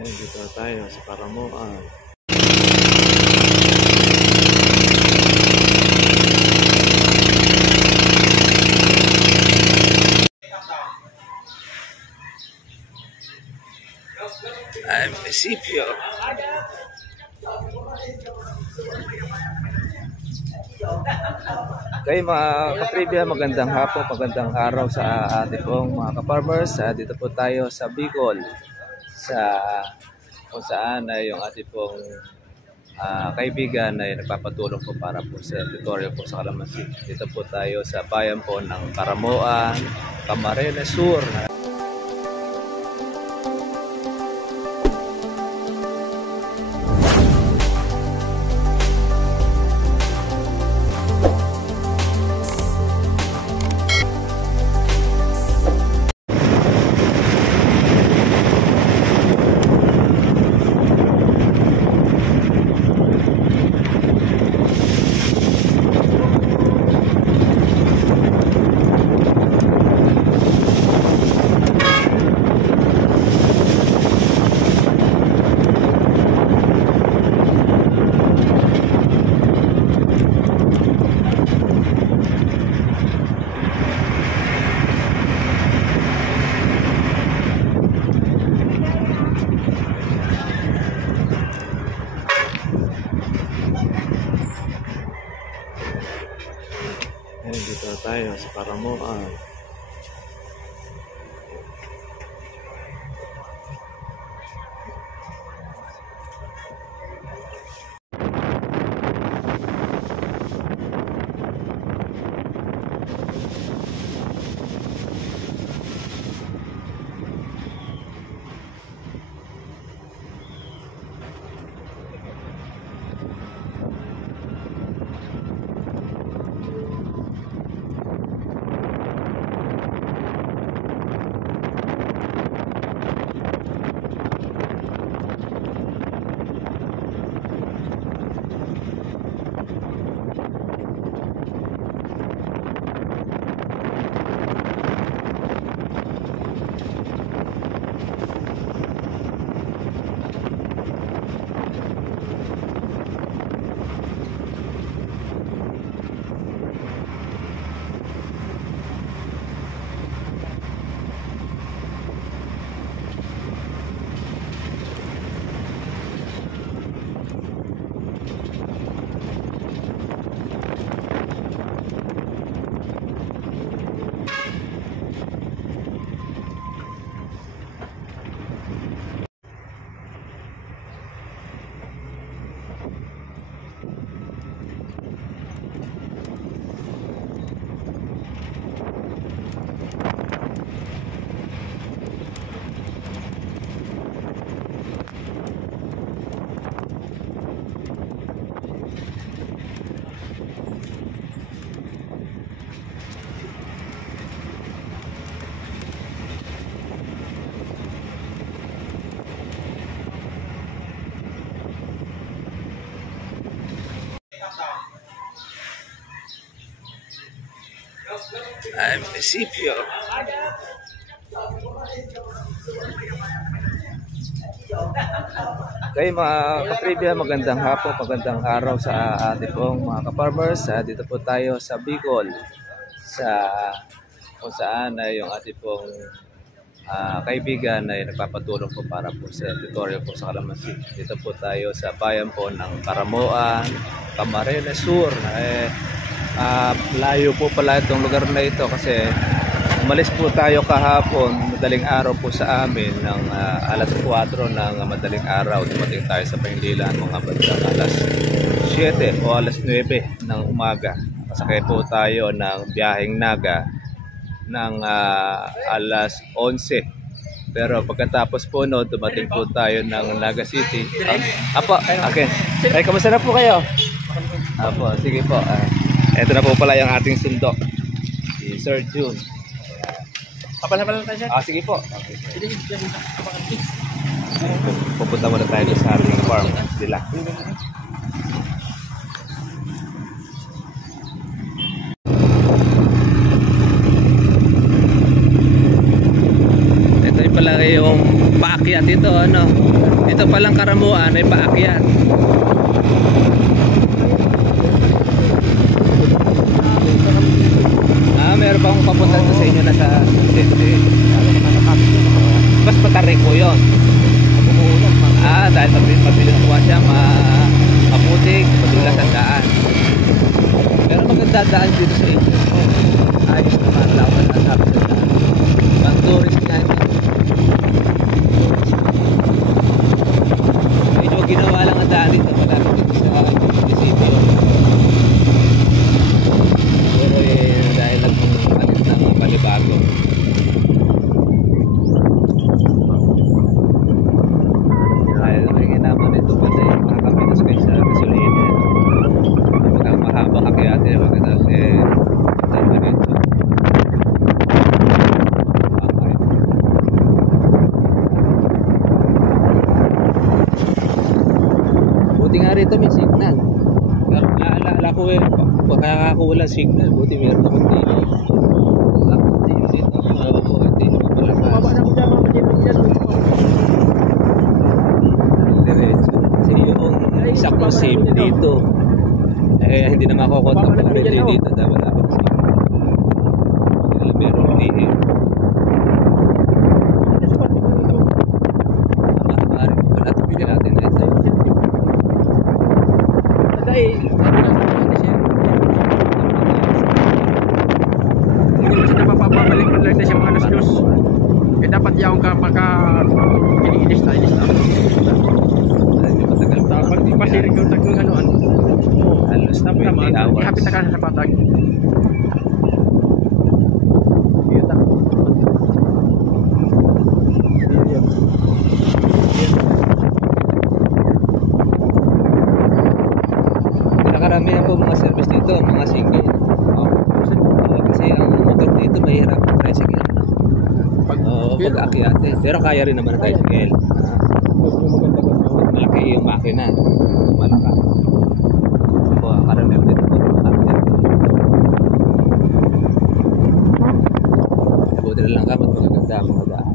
Ayan, dito tayo sa Paramuan. Ay, munisipyo. Okay mga katribya, magandang hapon, magandang araw sa ating pong mga ka-farmers. Dito po tayo sa Bicol, kung saan ay yung ating pong kaibigan ay nagpapatulong po para po sa tutorial po sa kalamansi. Dito po tayo sa bayan po ng Paramuan, Camarines Sur. Ayan, dito tayo sa Paramuan. Ay, munisipyo. Okay mga katribya, magandang hapon, magandang araw sa ating pong mga ka-farmers. Dito po tayo sa Bicol, kung saan ay yung ating pong kaibigan ay nagpapatulong po para po sa tutorial po sa kalamansi. Dito po tayo sa bayan po ng Paramuan, Camarines Sur. Layo po pala itong lugar na ito kasi umalis po tayo kahapon, madaling araw po sa amin ng alas 4 ng madaling araw. Dumating tayo sa Pangilinan mga bandang alas 7 o alas 9 ng umaga. Pasakay po tayo ng biyaheng Naga ng alas 11. Pero pagkatapos po no, dumating po tayo ng Naga City. Apo, okay. Ay, kamusta na po kayo? Apo, sige po. Ito na po pala yung ating sundo, si Sir June. Kapal-kapal tayo, sir. Sige po. Okay. Pupunta muna tayo sa ating farm nila. Ito yung pala yung paakyat ito, ano. Ito palang Karamuan ay paakyat. Meron bang papunta sa inyo na sa Sente? Mas patarik po yun. Dahil mabilis nakuha siya, maputik, madulas ang daan. Pero maganda daan dito sa inyo. Ayos naman, lawan na sabi sa daan. Pang-tourist nga ito. Medyo ginawa lang ang daan dito, malapit dito sa munisipyo. Pero dahil lang palit ng panibago. Dahil naging naman ito pati makakapitas kayo sa gasolina. Pagka mahabang akyate, magkatapos tama nito. Okay. Buti nga rito may signal. Naalala ko pagka ako walang signal, buti meron akong TV. Dito ako hindi mapalakas. Diretso. Kasi yung isa kong save dito, hindi na makukontak ko rin dito dahil wala akong save. Dahil meron DM. Maaari mo pala ito, bigyan natin na ito. Napapabalik man lang siya mga alas-dos. Dapat yaong ka maka iniinis na. Dapat pasirig yung tagong anuan. Halos 20 hours. Ihapit na ka sa patag. Karamihan po mga service dito, mga single. Kasi ang motor dito mahirap ang tricycle. Pag akyate. Pero kaya rin naman ang tricycle. Malaki yung makina. Malaka. Karamihan dito po mga akyate. Buti na lang ka, magaganda ang mga daan.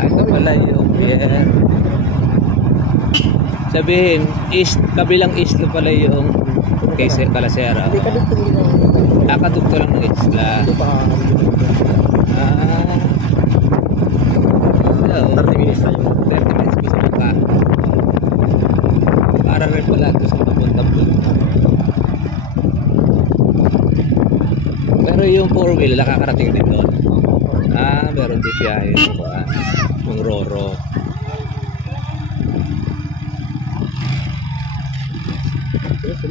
Ito pala yung pier. Sabihin, kabilang isla pala yung Calasera. Nakadugto lang ng isla. So, 30 minutes tayo. 30 minutes mismo pa. Para rin pala ito sa papuntang doon. Pero yung 4-wheel, nakakarating din doon. Meron din biyahe yung Roro. Dito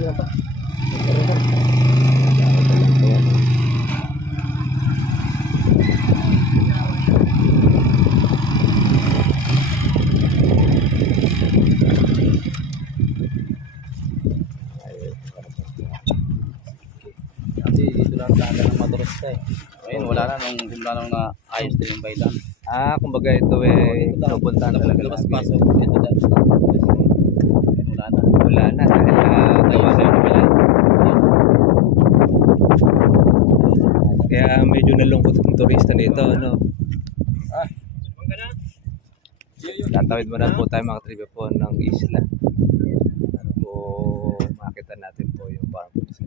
lang talaga ng motorista eh. Ayun, wala na nung simula nung ayos din yung bailan. Kumbaga ito pinupuntahan talaga Labas namin. pasok, ito dahil wala na. Wala na dahil gawa na yung kabila. Kaya medyo nalungkot ang turista nito, ano. Tatawid muna po tayo mga trivia po ng isla. Ano po, makita natin po yung farm police.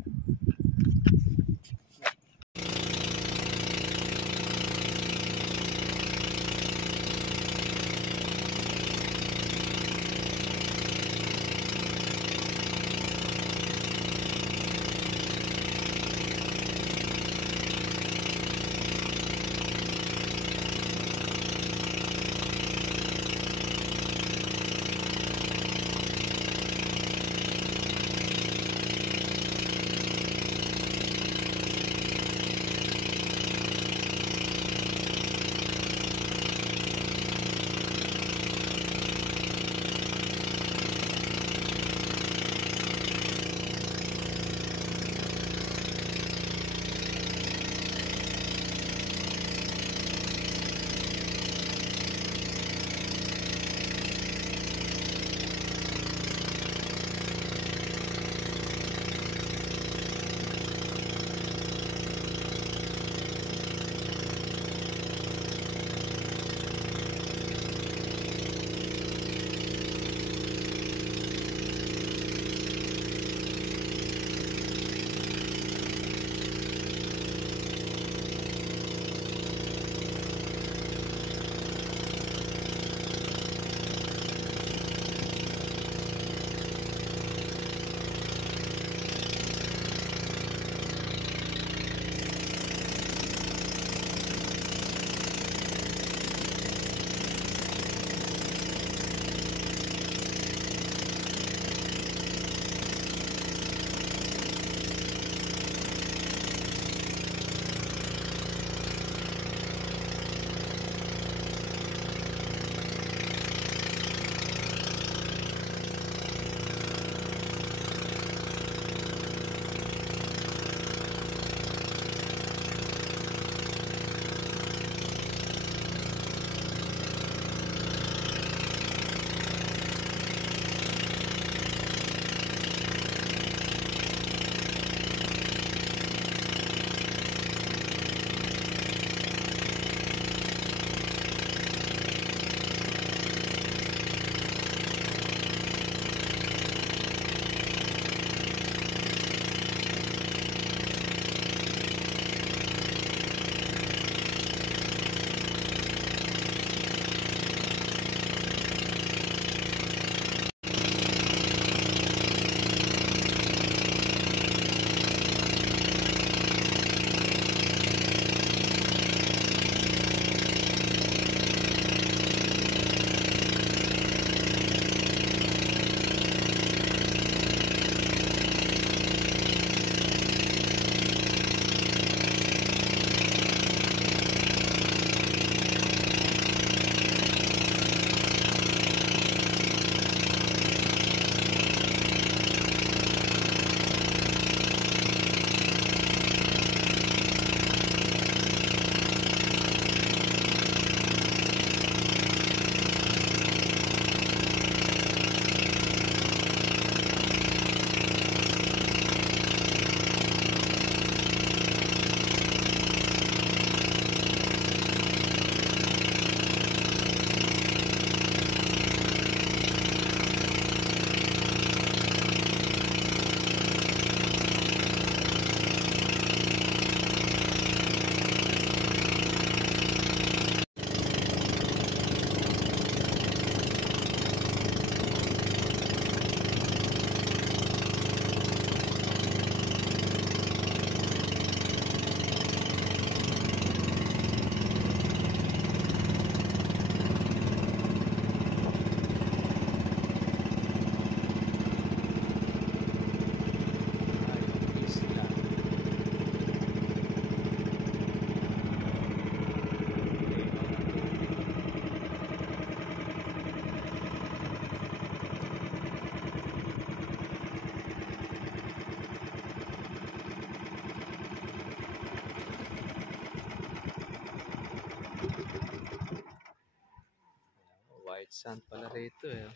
White sand pala rito eh.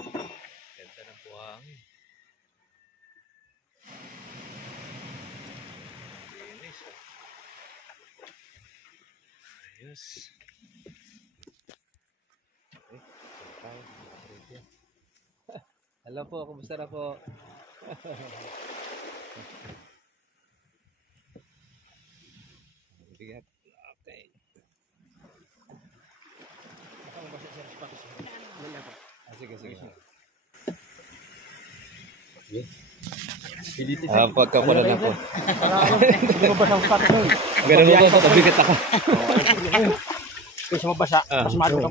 Ganda ng buhangin. Linis ah. Ayos. Okay, tayo. Rito. Hello po, kumusta na po? Bigat. Okay. Sige, sige. Pagkakulan na po. Hindi mo basa ang pato. Ganun mo ba? Pabigat ako. Kasi mabasa. Mas maalo ka.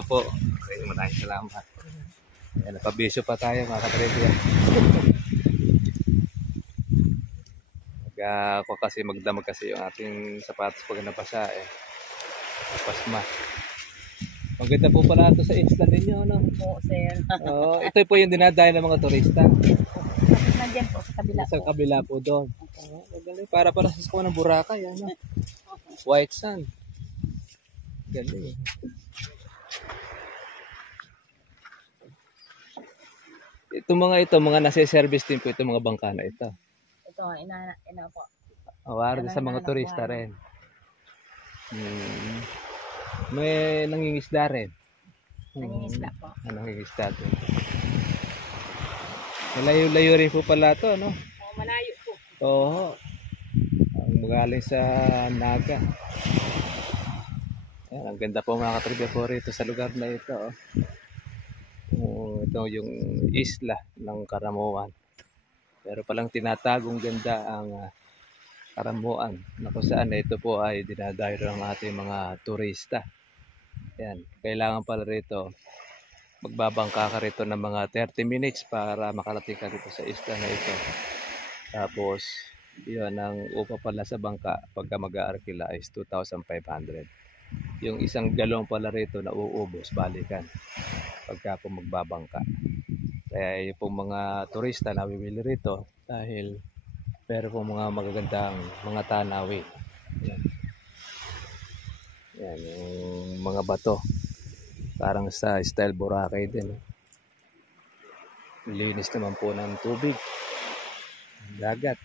Opo. Okay, maraming salamat. Ayan, napabisyo pa tayo mga katrepya. Ako kasi magdamag kasi yung ating sapatos pag nabasa eh. Pasma. Maganda po pala ito sa isla ninyo, no? Po, sir. Oh, ito po yung dinadayo ng mga turista. Tapos nandyan po sa kabila Sa po. kabila po doon. Magaling. Para pala sa ng Boracay, ano? White sand. Galing. Mga nasa-service din po itong mga bangka na ito. Ito, ina po. Award sa mga turista rin. May nangingisda rin. Nangingisda po. Nangingisda din. Malayo-layo rin po pala ito, no? Oh, malayo po. Oo. Ang magaling sa Naga. Ayan, ang ganda po mga katribya po rito sa lugar na ito. Ito yung isla ng Karamuan. Pero palang tinatagong ganda ang Karamuan na kung saan ito po ay dinadayo ng ating mga turista. Yan, kailangan pala rito magbabangka ka rito ng mga 30 minutes para makarating ka rito sa isla na ito. Tapos yun, ang upa pala sa bangka pagka mag-aarkila is 2,500. Yung isang galong pala rito na uubos balikan pagka po magbabangka. Kaya yung pong mga turista na bibili rito dahil pero po mga magagandang mga tanawin. Yan. Yan yung mga bato. Parang sa style Boracay din. Linis naman po ng tubig. Dagat.